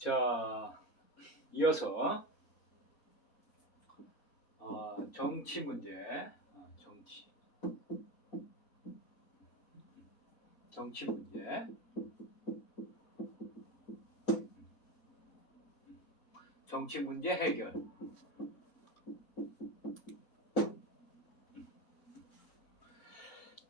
자, 이어서 정치 문제, 정치 문제, 정치 문제 해결.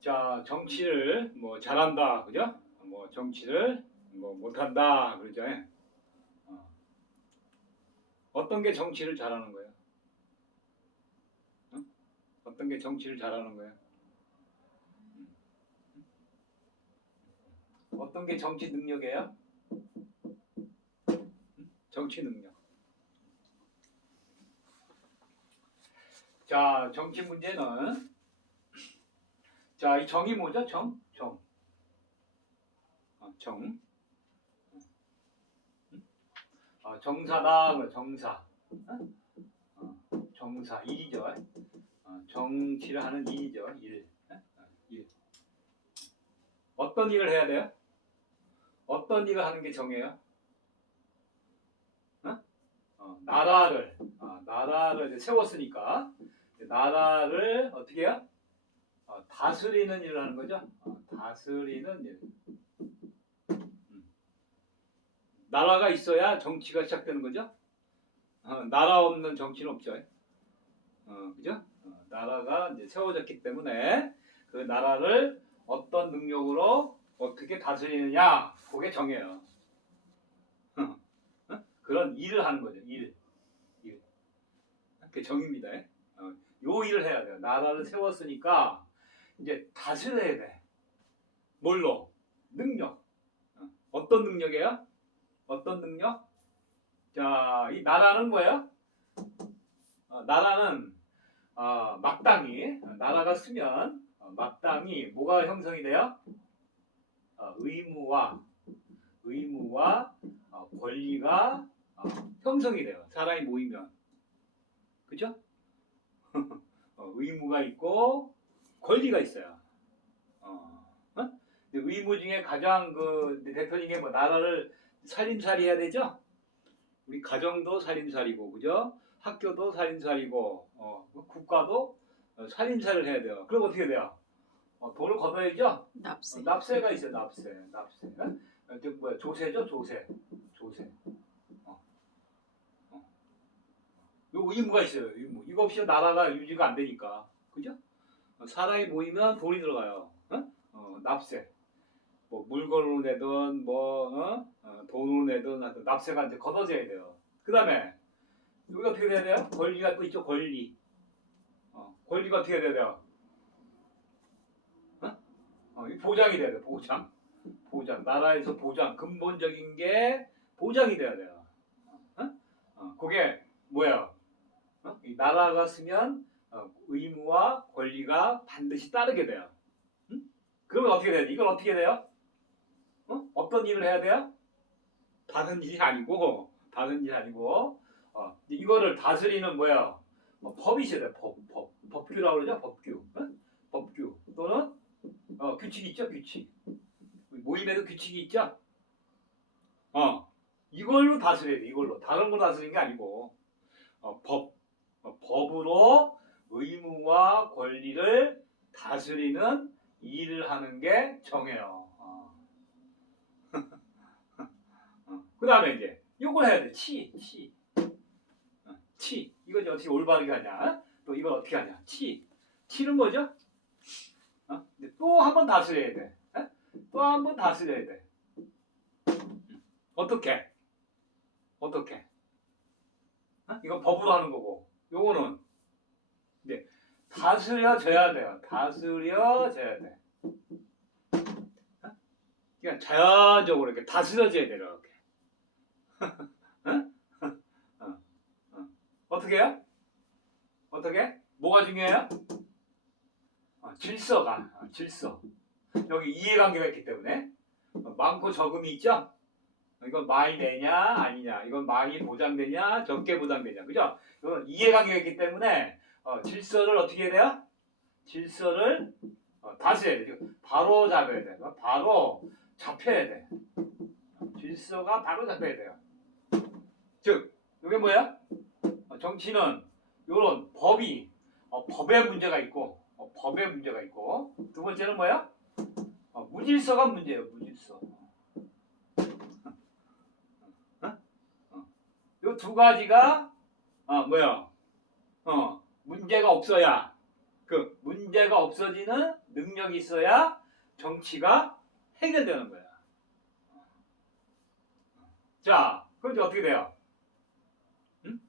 자, 정치를 뭐 잘한다, 그죠? 뭐 정치를 뭐 못한다, 그러죠? 어떤 게 정치를 잘하는 거예요? 어떤 게 정치를 잘하는 거예요? 어떤 게 정치 능력이에요? 정치 능력. 자, 정치 문제는 자, 이 정이 뭐죠? 정. 정사다, 정사. 정사, 일이죠. 정치를 하는 일이죠. 일. 어떤 일을 해야 돼요? 어떤 일을 하는 게 정이에요? 나라를 세웠으니까 나라를 어떻게 해요? 다스리는 일을 하는 거죠. 다스리는 일. 나라가 있어야 정치가 시작되는 거죠. 나라 없는 정치는 없죠. 그죠? 나라가 이제 세워졌기 때문에 그 나라를 어떤 능력으로 어떻게 다스리느냐, 그게 정해요. 그런 일을 하는 거죠. 일. 그게 정입니다. 요 일을 해야 돼요. 나라를 세웠으니까 이제 다스려야 돼. 뭘로? 능력. 어떤 능력이에요? 어떤 능력? 자, 이 나라는 뭐예요? 나라는 마땅히 나라가 쓰면 마땅히 뭐가 형성이 돼요? 의무와 권리가 형성이 돼요. 사람이 모이면. 그죠? 의무가 있고 권리가 있어요. 의무 중에 가장 대표님이 뭐 나라를 살림살이 해야 되죠? 우리 가정도 살림살이고, 그죠? 학교도 살림살이고, 국가도 살림살이를 해야 돼요. 그럼 어떻게 돼요? 돈을 걷어야죠? 납세. 납세가 있어요. 납세. 뭐야? 조세죠? 조세. 요 의무가 있어요. 의무. 이거 없이 나라가 유지가 안 되니까. 그죠? 사람이 모이면 돈이 들어가요. 납세. 뭐 물건으로 내든 돈으로 내든 하여튼 납세가 이제 걷어져야 돼요. 그 다음에 여기가 어떻게 돼야 돼요? 권리가 또 있죠. 권리. 권리가 어떻게 돼야 돼요? 보장이 돼야 돼요. 보장. 나라에서 보장. 근본적인 게 보장이 돼야 돼요. 그게 뭐예요? 이 나라가 쓰면 의무와 권리가 반드시 따르게 돼요. 그러면 어떻게 돼요? 이건 어떻게 돼요? 어떤 일을 해야 돼요? 다른 일이 아니고 이거를 다스리는 뭐야? 법이 있어야 돼요. 법규라고 그러죠? 법규 또는 규칙 있죠? 규칙. 모임에도 규칙이 있죠? 이걸로 다스려야 돼. 이걸로. 다른 거 다스리는 게 아니고 법으로 의무와 권리를 다스리는 일을 하는 게 정해요. 그 다음에 이제 이걸 해야 돼. 치. 이거 이제 어떻게 올바르게 하냐? 또 이걸 어떻게 하냐? 치는 뭐죠? 또 한 번 다스려야 돼. 또 한 번 다스려야 돼. 어떻게? 이건 법으로 하는 거고, 요거는 이제 다스려져야 돼요. 다스려져야 돼. 그러니까 자연적으로 이렇게 다스려져야 돼요. 이렇게. 어떻게 해요? 어떻게? 뭐가 중요해요? 질서. 여기 이해관계가 있기 때문에 많고 적음이 있죠? 이건 많이 내냐 아니냐, 이건 많이 보장되냐 적게 보장되냐, 그죠? 이건 이해관계가 있기 때문에 질서를 어떻게 해야 돼요? 질서를 다스려야 돼. 바로 잡아야 돼. 바로 잡혀야 돼. 질서가 바로 잡혀야 돼요. 즉 이게 뭐야? 정치는 요런 법에 문제가 있고 법에 문제가 있고 두 번째는 뭐야? 무질서가 문제예요. 무질서. 요 두 가지가 뭐야? 문제가 없어야 그 문제가 없어지는 능력이 있어야 정치가 해결되는 거야. 자, 그럼 이제 어떻게 돼요? 응?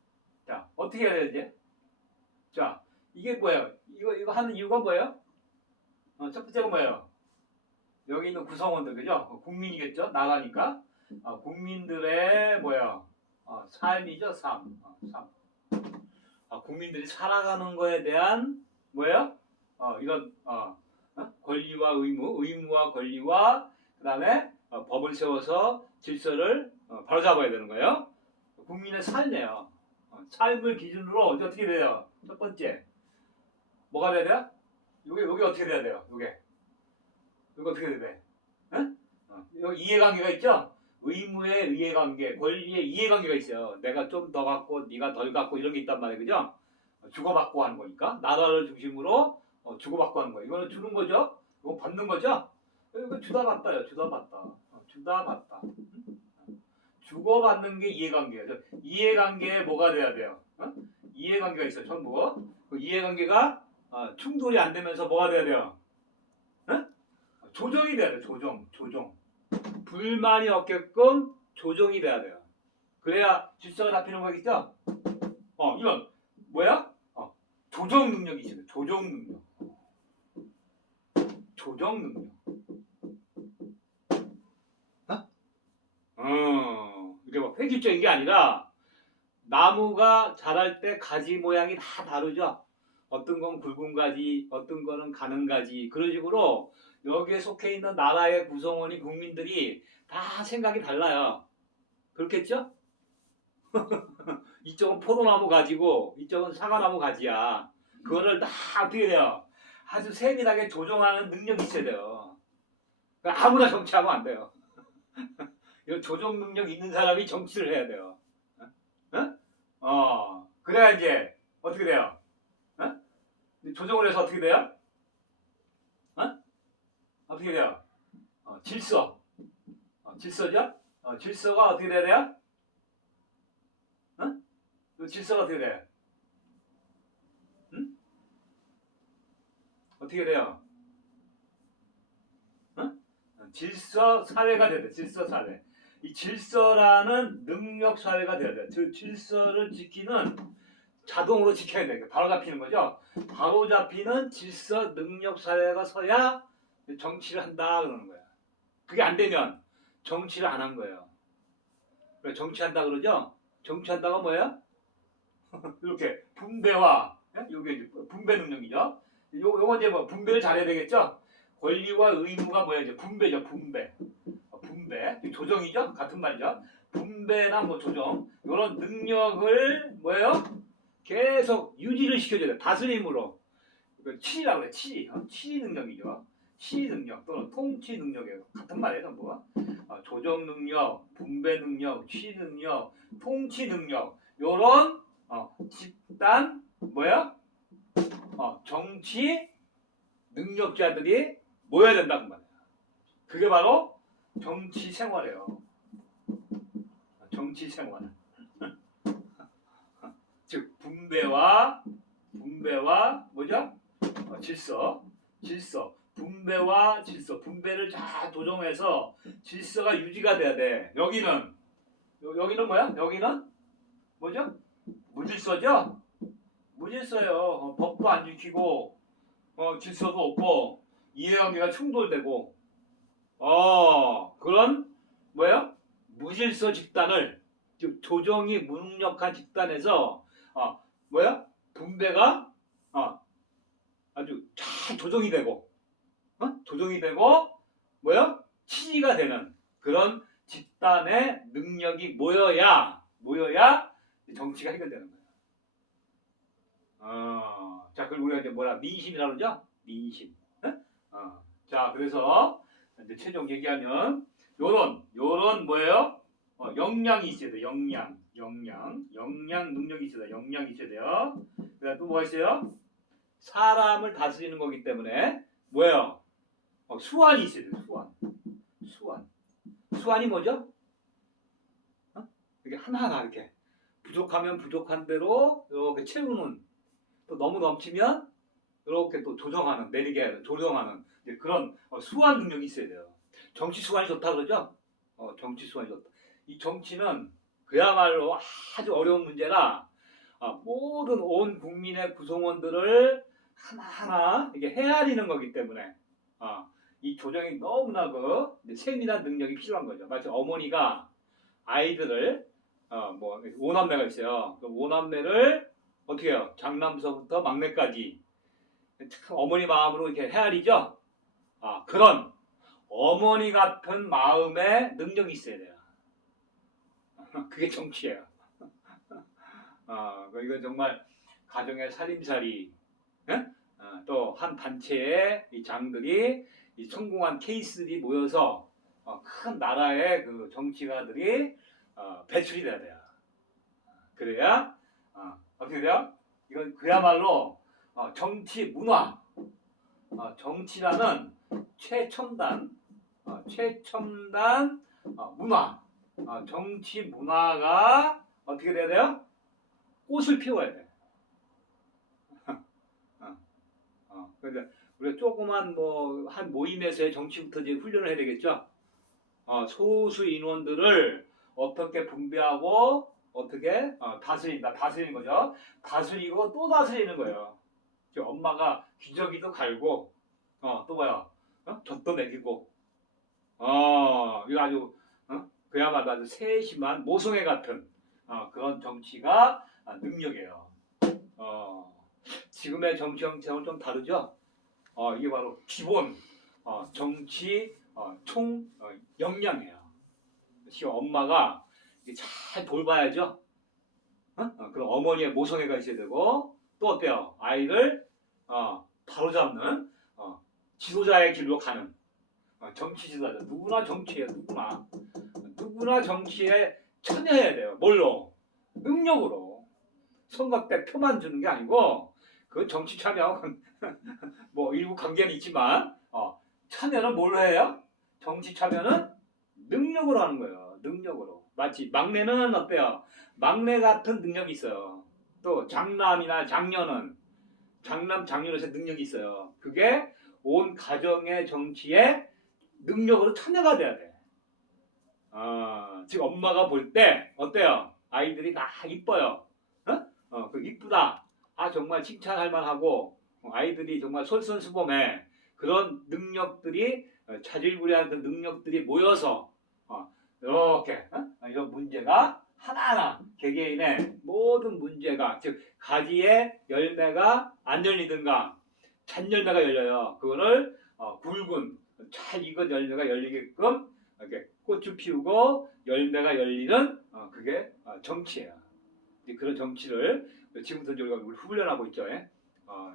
자, 어떻게 해야 되지? 자, 이게 뭐예요? 이거 하는 이유가 뭐예요? 첫 번째가 뭐예요? 여기 있는 구성원들, 그죠? 국민이겠죠? 나라니까. 국민들의 뭐야? 삶이죠, 삶. 삶. 국민들이 살아가는 거에 대한 뭐예요? 이런 권리와 의무와 권리와 그다음에 법을 세워서 질서를 바로잡아야 되는 거예요. 국민의 삶이에요. 삶을 기준으로 어떻게 돼요? 첫 번째 뭐가 돼야 돼요? 요게 어떻게 돼야 돼요? 요게 어떻게 돼야 돼? 응? 여기 이해관계가 있죠? 의무의 이해관계, 권리의 이해관계가 있어요. 내가 좀 더 갖고 네가 덜 갖고 이런 게 있단 말이에요. 그죠? 주고받고 하는 거니까 나라를 중심으로 주고받고 하는 거예요. 이거는 주는 거죠. 이거 받는 거죠. 이거 주다 받다요. 주다 받다. 주다 받다. 주고받는 게 이해관계예요. 이해관계에 뭐가 돼야 돼요? 이해관계가 있어요. 전부. 그 이해관계가 충돌이 안 되면서 뭐가 돼야 돼요? 조정이 돼야 돼요. 조정. 불만이 없게끔 조정이 돼야 돼요. 그래야 질서가 잡히는 거겠죠? 이건 뭐야? 조정 능력이 있어요. 조정 능력. 이게 뭐 획일적인 게 아니라 나무가 자랄 때 가지 모양이 다 다르죠. 어떤 건 굵은 가지, 어떤 거는 가는 가지. 그런 식으로 여기에 속해 있는 나라의 구성원이 국민들이 다 생각이 달라요. 그렇겠죠? 이쪽은 포도나무 가지고 이쪽은 사과나무 가지야. 그거를 다 어떻게 돼요? 아주 세밀하게 조정하는 능력이 있어야 돼요. 그러니까 아무나 정치하면 안 돼요. 이런 조정 능력 있는 사람이 정치를 해야 돼요. 그래야 이제 어떻게 돼요? 조정을 해서 어떻게 돼요? 어떻게 돼요? 질서. 질서죠? 질서가 어떻게 돼야 돼요? 질서가 어떻게 돼? 응? 어떻게 돼요? 질서 사회가 돼야 돼. 질서 사회. 이 질서라는 능력 사회가 돼야 돼. 그 질서를 지키는 자동으로 지켜야 돼. 바로 잡히는 거죠. 바로 잡히는 질서 능력 사회가 서야 정치를 한다 그러는 거야. 그게 안 되면 정치를 안 한 거예요. 왜 정치한다 그러죠? 정치한다가 뭐예요? 이렇게 분배와 이게 이제 분배 능력이죠. 요거 이제 뭐 분배를 잘해야 되겠죠. 권리와 의무가 뭐야 이제 분배죠. 분배 조정이죠. 같은 말이죠. 분배나 뭐 조정 이런 능력을 뭐예요? 계속 유지를 시켜줘야 돼. 다스림으로. 치리라고 그래. 치리 능력이죠. 치리 능력 또는 통치 능력이에요. 같은 말이에요. 전부. 조정 능력, 분배 능력, 치리 능력, 통치 능력 요런 집단 뭐야? 정치 능력자들이 모여야 된다는 말이야. 그게 바로 정치 생활이에요. 정치 생활. 즉 분배와 뭐죠? 질서. 분배와 질서. 분배를 잘 조정해서 질서가 유지가 돼야 돼. 여기는 뭐야? 여기는 뭐죠? 무질서죠? 무질서예요. 법도 안 지키고 질서도 없고 이해관계가 충돌되고 그런 뭐예요? 무질서 집단을 즉 조정이 무능력한 집단에서 뭐야? 분배가 아주 잘 조정이 되고 뭐야? 치리가 되는 그런 집단의 능력이 모여야 정치가 해결되는 거예요. 자, 그리고 우리가 이제 민심이라고 그러죠? 민심. 자, 그래서 이제 최종 얘기하면 요런 뭐예요? 역량이 있어야 돼. 역량. 역량 능력이 있어야 돼요. 역량이 있어야 돼요. 그다음 또 뭐가 있어요? 사람을 다스리는 거기 때문에 뭐예요? 수완이 있어야 돼요. 수완이 뭐죠? 이게 하나하나 이렇게 부족하면 부족한 대로 이렇게 채우는, 또 너무 넘치면 이렇게 또 조정하는, 내리게 조정하는 그런 수완 능력이 있어야 돼요. 정치 수완이 좋다 그러죠? 정치 수완이 좋다. 이 정치는 그야말로 아주 어려운 문제라 모든 온 국민의 구성원들을 하나하나 이게 헤아리는 거기 때문에 이 조정이 너무나 세밀한 능력이 필요한 거죠. 마치 어머니가 아이들을 뭐 오남매가 있어요. 그 오남매를 어떻게 해요? 장남서부터 막내까지 참 어머니 마음으로 이렇게 헤아리죠. 그런 어머니 같은 마음의 능력이 있어야 돼요. 그게 정치예요. 이거 정말 가정의 살림살이, 또 한 단체의 이 장들이 이 성공한 케이스들이 모여서 큰 나라의 그 정치가들이 배출이 돼야 돼요. 그래야 어떻게 돼요? 이건 그야말로 정치 문화, 정치라는 최첨단 문화, 정치 문화가 어떻게 돼야 돼요? 꽃을 피워야 돼. 그러니까 우리가 조그만 한 모임에서의 정치부터 이제 훈련을 해야 되겠죠. 소수 인원들을 어떻게 분배하고 어떻게 다스리는 거죠. 다스리고 또 다스리는 거예요. 엄마가 기저귀도 갈고 또 뭐야? 젖도 먹이고 이거 아주 그야말로 아주 세심한 모성애 같은 그런 정치가 능력이에요. 지금의 정치 형태는 좀 다르죠. 이게 바로 기본 정치 총 역량이에요. 지금 엄마가 잘 돌봐야죠. 그럼 어머니의 모성애가 있어야 되고 또 어때요? 아이를 바로잡는 지도자의 길로 가는 정치 지도자. 누구나 정치예요. 누구나 정치에 참여해야 돼요. 뭘로? 능력으로. 선거 때 표만 주는 게 아니고 그 정치 참여 뭐 일부 관계는 있지만 참여는 뭘로 해요? 정치 참여는 능력으로 하는 거예요. 능력으로. 마치 막내는 어때요? 막내 같은 능력이 있어요. 또 장남이나 장녀는 장녀로서 능력이 있어요. 그게 온 가정의 정치에 능력으로 참여가 돼야 돼. 지금 엄마가 볼 때 어때요? 아이들이 다 이뻐요. 그 이쁘다. 정말 칭찬할 만하고 아이들이 정말 솔선수범해. 그런 능력들이 자질구레한 그 능력들이 모여서 이렇게 이런 문제가 하나하나 개개인의 모든 문제가 즉 가지의 열매가 안 열리든가 잔열매가 열려요. 그거를 굵은 잘 익은 열매가 열리게끔 이렇게 꽃을 피우고 열매가 열리는 그게 정치예요. 그런 정치를 지금부터 우리가 훈련하고 있죠.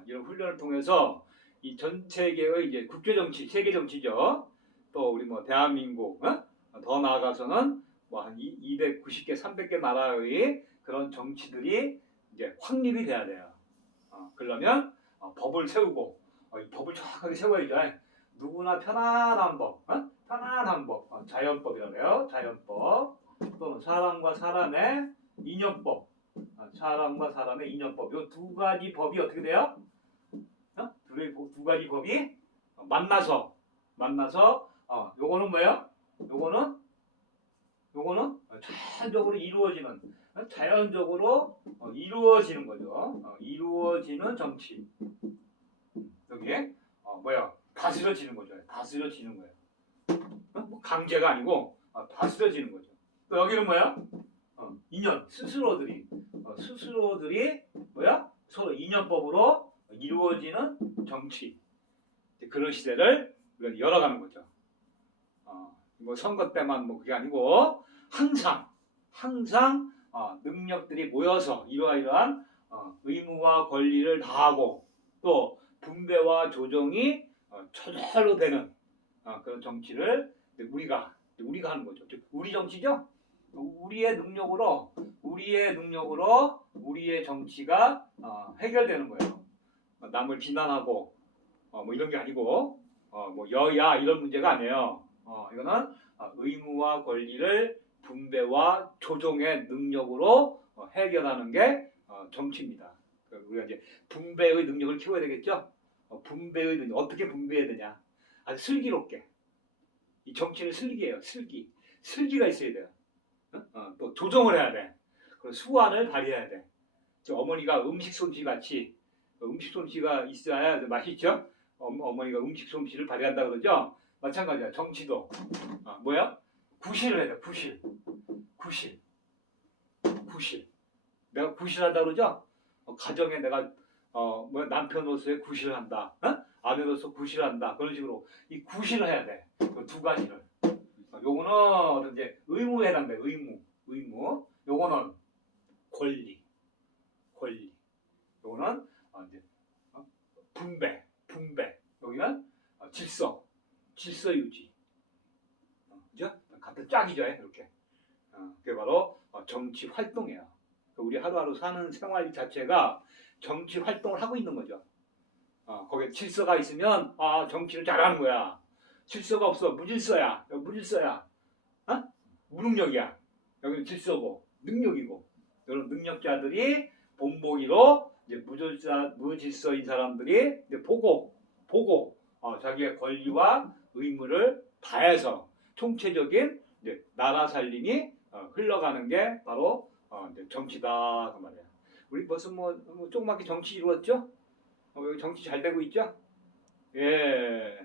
이런 훈련을 통해서 이 전 세계의 이제 국제 정치, 세계 정치죠. 또 우리 대한민국, 더 나아가서는 한 290개, 300개 나라의 그런 정치들이 이제 확립이 돼야 돼요. 그러려면 법을 세우고 이 법을 정확하게 세워야죠. 누구나 편안한 법, 자연법이라고 해요. 자연법 또는 사람과 사람의 인연법, 사람과 사람의 인연법. 이 두 가지 법이 어떻게 돼요? 두 가지 법이 만나서 요거는 뭐예요? 요거는 자연적으로 이루어지는 자연적으로 이루어지는 거죠. 이루어지는 정치. 여기에 다스려지는 거죠. 다스려지는 거예요. 강제가 아니고 다스려지는 거죠. 또 여기는 뭐야? 인연. 스스로들이 서로 인연법으로 이루어지는 정치. 그런 시대를 우리가 열어가는 거죠. 선거 때만 그게 아니고 항상 능력들이 모여서 이러한 의무와 권리를 다하고 또 분배와 조정이 저절로 되는 그런 정치를 우리가 하는 거죠. 즉 우리 정치죠. 우리의 능력으로 우리의 정치가 해결되는 거예요. 남을 비난하고 뭐 이런 게 아니고 뭐 여야 이런 문제가 아니에요. 이거는 의무와 권리를 분배와 조정의 능력으로 해결하는 게 정치입니다. 우리가 이제 분배의 능력을 키워야 되겠죠. 분배의 능력 어떻게 분배해야 되냐? 아주 슬기롭게. 이 정치는 슬기예요. 슬기가 있어야 돼요. 또 조정을 해야 돼. 그리고 수완을 발휘해야 돼. 저 어머니가 음식 솜씨 같이 음식 솜씨가 있어야 맛있죠. 어머니가 음식 솜씨를 발휘한다 그러죠. 마찬가지야. 정치도 뭐야? 구실을 해야 돼. 구실. 내가 구실한다 그러죠. 가정에 내가 뭐 남편으로서의 구실을 한다. 아내로서 구실을 한다. 그런 식으로 이 구실을 해야 돼. 두 가지를. 요거는 이제 의무에 해당돼. 의무. 요거는 권리. 요거는 이제 분배. 여기는 질서 유지. 그죠? 같은 짝이죠, 이렇게. 그게 바로 정치 활동이에요. 우리 하루하루 사는 생활 자체가 정치 활동을 하고 있는 거죠. 거기에 질서가 있으면 정치를 잘하는 거야. 질서가 없어, 무질서야. 무능력이야. 여기는 질서고 능력이고. 이런 능력자들이 본보기로 이제 무질서인 사람들이 이제 보고 자기의 권리와 의무를 다해서 총체적인 이제 나라 살림이 흘러가는 게 바로 이제 정치다 그 말이야. 우리 무슨 뭐 조그맣게 정치 이루었죠? 여기 정치 잘 되고 있죠? 예.